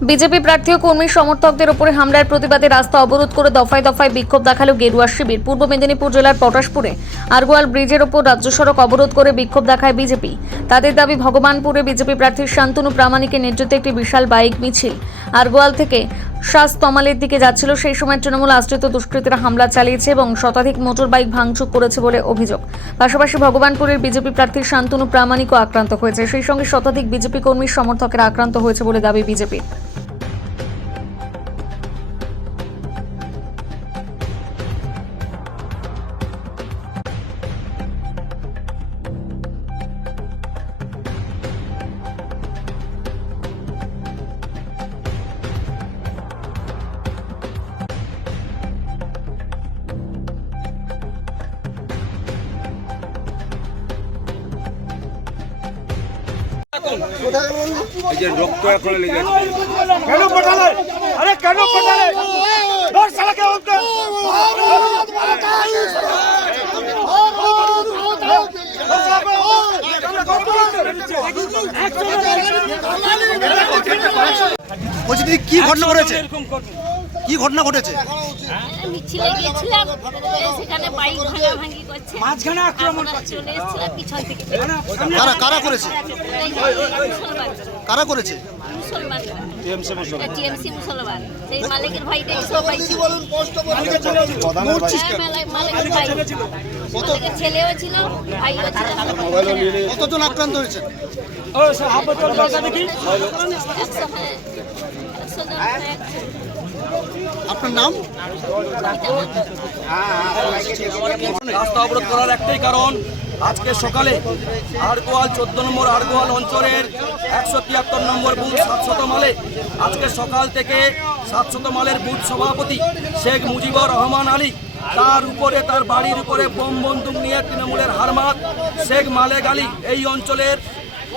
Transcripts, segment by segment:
BJP প্রার্থী ও কর্মী সমর্থকদের উপরে হামলার প্রতিবাদে রাস্তা অবরোধ করে দফায় দফায় বিক্ষোভ দেখালো গেরুয়া শিবির। পূর্ব মেদিনীপুর জেলার পটাশপুরে আরগোয়াল ব্রিজের ওপর রাজ্য সড়ক অবরোধ করে বিক্ষোভ দেখায় বিজেপি। তাদের দাবি, ভগবানপুরে বিজেপি প্রার্থী শান্তনু প্রামাণিকের নেতৃত্বে একটি বিশাল বাইক মিছিল আরগোয়াল থেকে শাস্তমালের দিকে যাচ্ছিল। সেই সময় তৃণমূল আশ্রিত দুষ্কৃতীরা হামলা চালিয়েছে এবং শতাধিক মোটর বাইক ভাঙচুর করেছে বলে অভিযোগ। পাশাপাশি ভগবানপুরের বিজেপি প্রার্থী শান্তনু প্রামাণিকও আক্রান্ত হয়েছে। সেই সঙ্গে শতাধিক বিজেপি কর্মী সমর্থকেরা আক্রান্ত হয়েছে বলে দাবি বিজেপির। এই যে রক্ত করে লেগে আছে। কেন পাঠালে? আরে কেন পাঠালে? ধর শালাকে বলতে। বলছি দিদি, কি ঘটনা ঘটেছে? কি ঘটনা ঘটেছে? মিছিলে গিয়েছিলাম, সেখানে বাইক ভাঙাভাঙি করছে, মাঝখানে আক্রমণ করছে। চলে এসেছিলাম পিছন থেকে। কারা করেছে? কারা করেছে? মুসলমান, টিএমসি মুসলমান। সেই মালিকের ভাইটাই সবাই ছিল। মালিকের ভাই, মালিকের ছেলেও ছিল, ভাইও ছিল। কতজন আক্রান্ত হয়েছে? 100 জন। আপনার নাম? রাস্তা অবরোধ করার একটাই কারণ, আজকে সকালে আরগোয়াল 14 নম্বর আরগোয়াল অঞ্চলের 173 নম্বর বুথ 700 মালে আজকে সকাল থেকে 700 মালের বুথ সভাপতি শেখ মুজিবুর রহমান আলী, তার উপরে, তার বাড়ির উপরে বোম বন্দুক নিয়ে তৃণমূলের হারমাত শেখ মালেক আলী, এই অঞ্চলের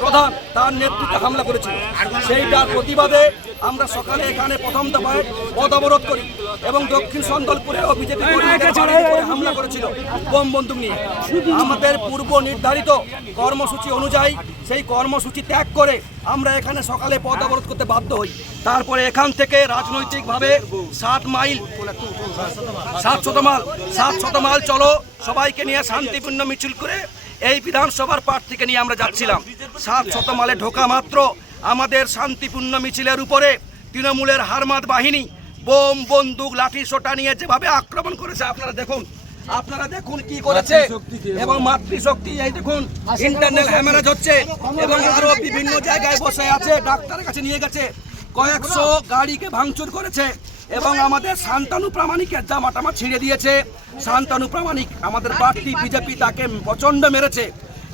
প্রধান, তার নেতৃত্বে হামলা করেছিল। সেইটার প্রতিবাদে আমরা সকালে এখানে প্রথম দফায় পথ অবরোধ করি এবং দক্ষিণ সন্দলপুরেও বিজেপি হামলা করেছিল বোম বন্দুক নিয়ে। আমাদের পূর্ব নির্ধারিত কর্মসূচি অনুযায়ী সেই কর্মসূচি ত্যাগ করে আমরা এখানে সকালে পথ অবরোধ করতে বাধ্য হই। তারপরে এখান থেকে রাজনৈতিকভাবে 700 মাইল চলো সবাইকে নিয়ে শান্তিপূর্ণ মিছিল করে এই বিধানসভার প্রার্থীকে নিয়ে আমরা যাচ্ছিলাম। 700 মালে ঢোকা মাত্র আমাদের শান্তিপূর্ণ মিছিলের উপরে তৃণমূলের হারমাত বাহিনী বোম বন্দুক লাঠি সোটা নিয়ে যেভাবে আক্রমণ করেছে আপনারা দেখুন কি করেছে। এবং মাতৃশক্তি, এই দেখুন ইন্টারনাল হ্যামারেজ হচ্ছে এবং আরো বিভিন্ন জায়গায় বসে আছে, ডাক্তারের কাছে নিয়ে গেছে, কয়েকশো গাড়িকে ভাঙচুর করেছে এবং আমাদের শান্তনু প্রামাণিকের জামাটামা ছিঁড়ে দিয়েছে। শান্তনু প্রামাণিক আমাদের প্রার্থী বিজেপি, তাকে প্রচন্ড মেরেছে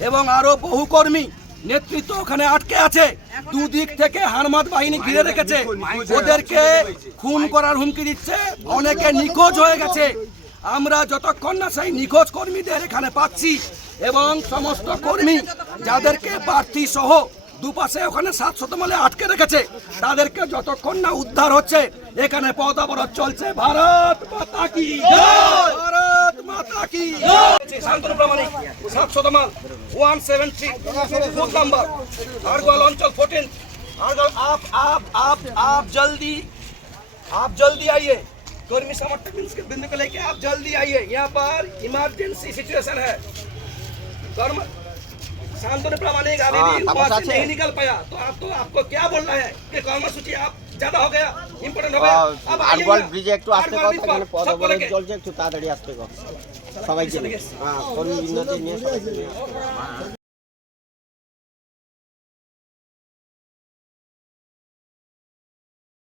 এবং আরো বহু কর্মী নেতৃত্ব ওখানে আটকে আছে। দুদিক থেকে হারমাত বাহিনী ঘিরে রেখেছে, ওদেরকে খুন করার হুমকি দিচ্ছে, অনেকে নিখোঁজ হয়ে গেছে। আমরা যতক্ষণ না সেই নিখোঁজ কর্মীদের এখানে পাচ্ছি এবং সমস্ত কর্মী যাদেরকে প্রার্থী সহ দুপাশে ওখানে 700 মালে আটকে রেখেছে, তাদেরকে যতক্ষণ না উদ্ধার হচ্ছে এখানে পথ অবরোধ চলছে। ভারত মাতা কি জয়, ভারত মাতা কি জয়। শান্তনু প্রামাণিক 700 মাল 173 বুথ নাম্বার আরগোয়াল অঞ্চল 14 आरगोवाल। आप जल्दी आइए, कर्मी समर्थक बिंदु को लेके आप जल्दी आइए, यहाँ पर इमरजेंसी सिचुएशन है। शांतनु प्रामाणिक अभी भी वहाँ से नहीं निकल पाया, तो आपको क्या बोलना है कि কর্মসূচি आप ज्यादा हो गया, इम्पोर्टेंट हो गया। अब আরগোয়াল ব্রিজে একটু আসতে কথা, এখানে পথ অবরোধ চলছে, একটু তাড়াতাড়ি আসতে কথা সবাইকে। হ্যাঁ, কর্মী বিন্দুদের নিয়ে সবাইকে নিয়ে